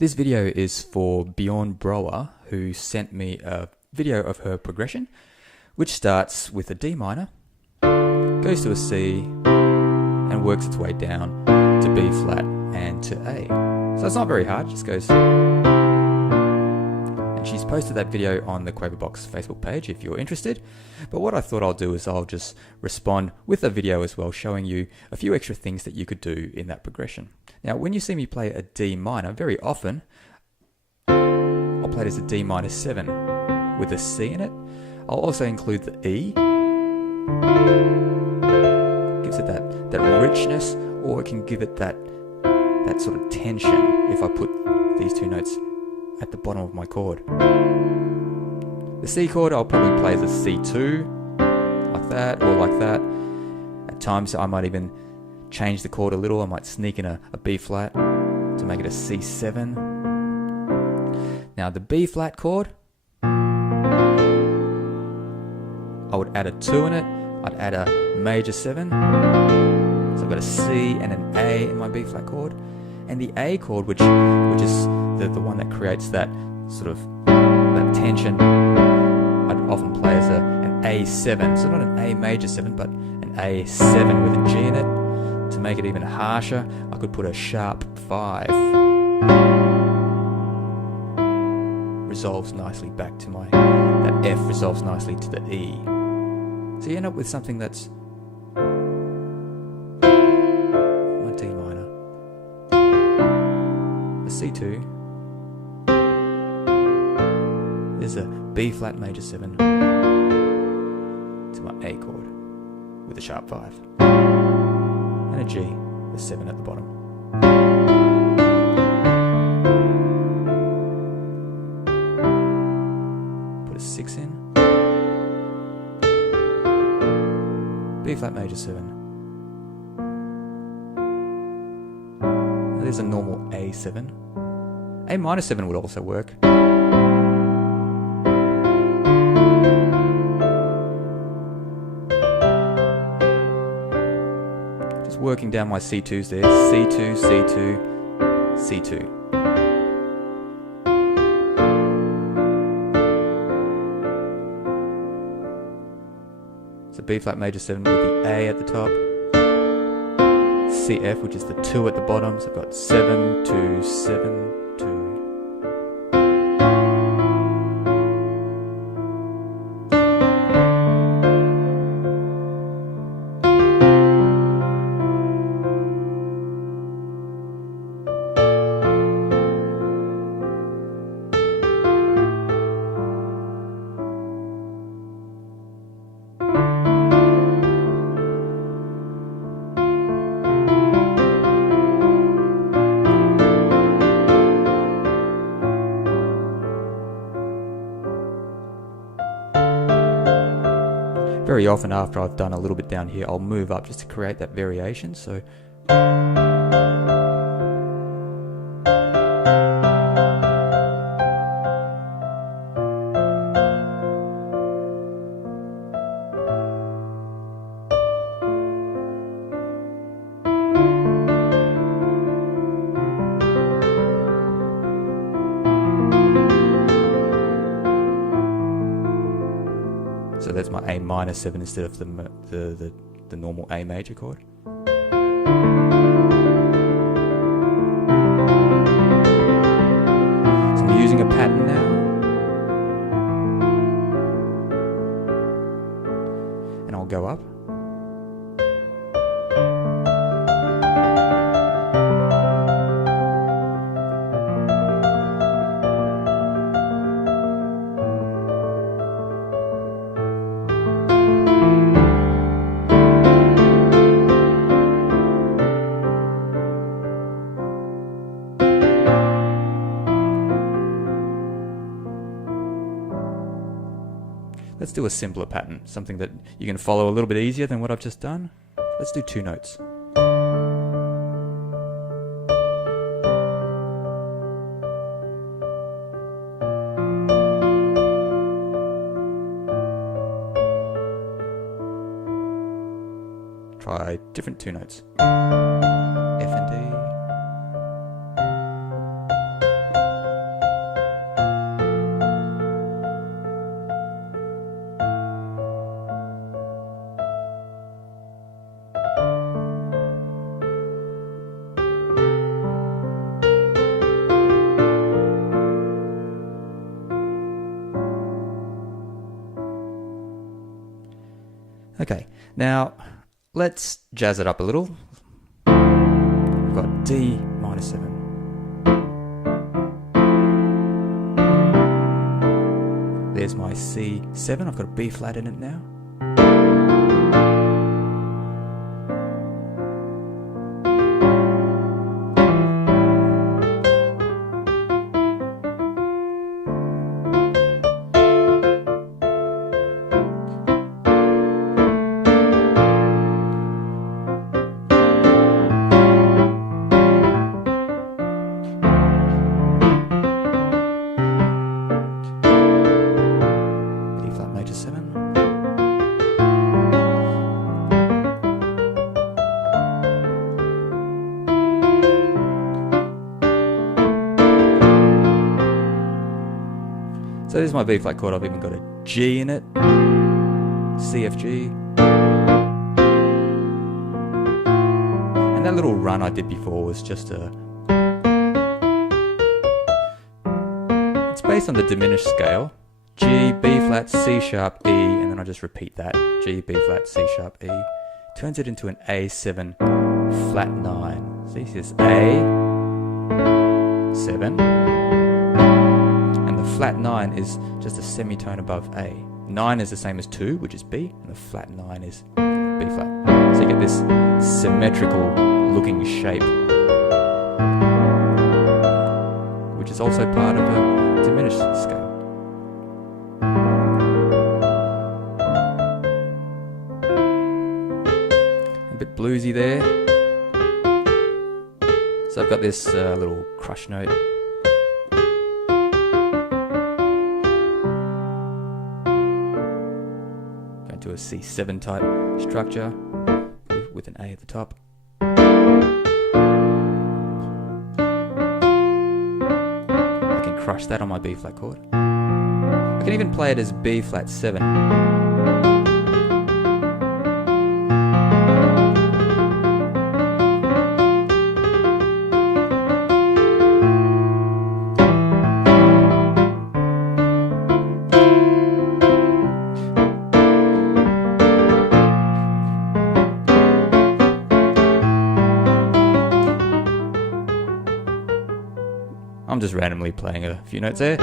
This video is for Bjorn Brower, who sent me a video of her progression, which starts with a D minor, goes to a C, and works its way down to B flat and to A. So it's not very hard, just goes. And she's posted that video on the Quaverbox Facebook page if you're interested. But what I thought I'll do is I'll just respond with a video as well, showing you a few extra things that you could do in that progression. Now, when you see me play a D minor, very often I'll play it as a D minor 7 with a C in it. I'll also include the E. Gives it that richness, or it can give it that sort of tension if I put these two notes at the bottom of my chord. The C chord I'll probably play as a C2, like that, or like that. At times I might even change the chord a little. I might sneak in a B flat to make it a C7. Now the B flat chord, I would add a 2 in it. I'd add a major 7. So I've got a C and an A in my B flat chord. And the A chord, which is the one that creates that sort of that tension, I'd often play as an A7. So not an A major 7, but an A7 with a G in it. To make it even harsher, I could put a sharp 5. Resolves nicely back to that F resolves nicely to the E. So you end up with something that's my D minor, a C2, there's a B flat major 7 to my A chord with a sharp 5. And a G, the 7 at the bottom. Put a 6 in. B flat major 7. Now there's a normal A7. A minor 7 would also work. Working down my C2s there, C2, C2, C2. So B flat major 7 with the A at the top, CF, which is the 2 at the bottom, so I've got 7, 2, 7, 2. Very often after I've done a little bit down here, I'll move up just to create that variation. So So that's my A minor 7 instead of the normal A major chord. So I'm using a pattern now. And I'll go up. Let's do a simpler pattern, something that you can follow a little bit easier than what I've just done. Let's do 2 notes. Try different 2 notes. F and D. Okay, now let's jazz it up a little. We've got D minor 7. There's my C7. I've got a B flat in it now. Major 7. So there's my B flat chord. I've even got a G in it. C, F, G. And that little run I did before was just it's based on the diminished scale. G, B flat, C sharp, E, and then I just repeat that. G, B flat, C sharp, E. Turns it into an A7 flat 9. See, this is A7. And the flat 9 is just a semitone above A. 9 is the same as 2, which is B, and the flat 9 is B flat. So you get this symmetrical looking shape, which is also part of a diminished scale. Bit bluesy there. So I've got this little crush note. Going to a C7 type structure with an A at the top. I can crush that on my B flat chord. I can even play it as B flat 7. I'm just randomly playing a few notes there.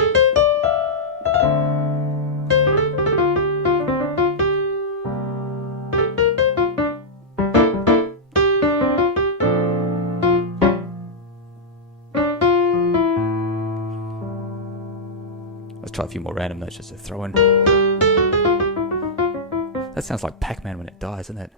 Let's try a few more random notes just to throw in. That sounds like Pac-Man when it dies, doesn't it?